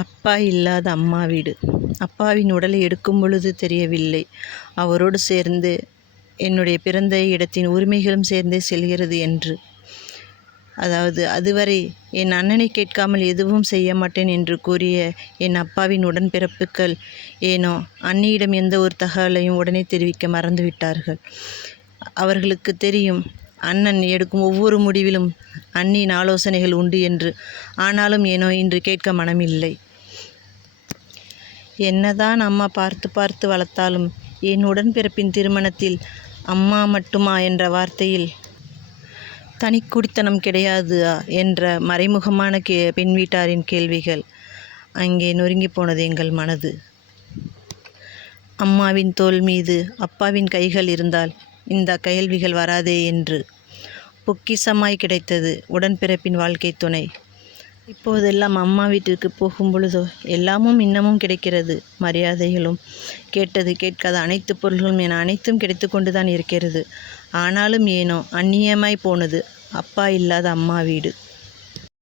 அப்பா இல்லாத அம்மா வீடு. அப்பாவின் உடலை எடுக்கும் பொழுது தெரியவில்லை, அவரோடு சேர்ந்து என்னுடைய பிறந்த இடத்தின் உரிமைகளும் சேர்ந்தே செல்கிறது என்று. அதாவது அதுவரை என் அண்ணனை கேட்காமல் எதுவும் செய்ய மாட்டேன் என்று கூறிய என் அப்பாவின் உடன்பிறப்புகள் ஏனோ அண்ணியிடம் எந்த ஒரு தகவலையும் உடனே தெரிவிக்க மறந்துவிட்டார்கள். அவர்களுக்கு தெரியும் அண்ணன் எடுக்கும் ஒவ்வொரு முடிவிலும் அண்ணியின் ஆலோசனைகள் உண்டு என்று. ஆனாலும் ஏனோ இன்று கேட்க மனமில்லை. என்னதான் அம்மா பார்த்து பார்த்து வளர்த்தாலும் என் உடன்பிறப்பின் திருமணத்தில் அம்மா மட்டுமா என்ற வார்த்தையில் தனிக்குடித்தனம் கிடையாது என்ற மறைமுகமான பெண் வீட்டாரின் கேள்விகள் அங்கே நொறுங்கி போனது எங்கள் மனது. அம்மாவின் தோள் மீது அப்பாவின் கைகள் இருந்தால் இந்த கேள்விகள் வராதே என்று. பொக்கிஷமாய் கிடைத்தது உடன்பிறப்பின் வாழ்க்கை துணை. இப்போதெல்லாம் அம்மா வீட்டிற்கு போகும் பொழுதோ எல்லாமும் இன்னமும் கிடைக்கிறது. மரியாதைகளும் கேட்டது கேட்காத அனைத்து பொருள்களும் என அனைத்தும் கிடைத்து கொண்டு தான் இருக்கிறது. ஆனாலும் ஏனோ அந்நியமாய் போனது அப்பா இல்லாத அம்மா வீடு.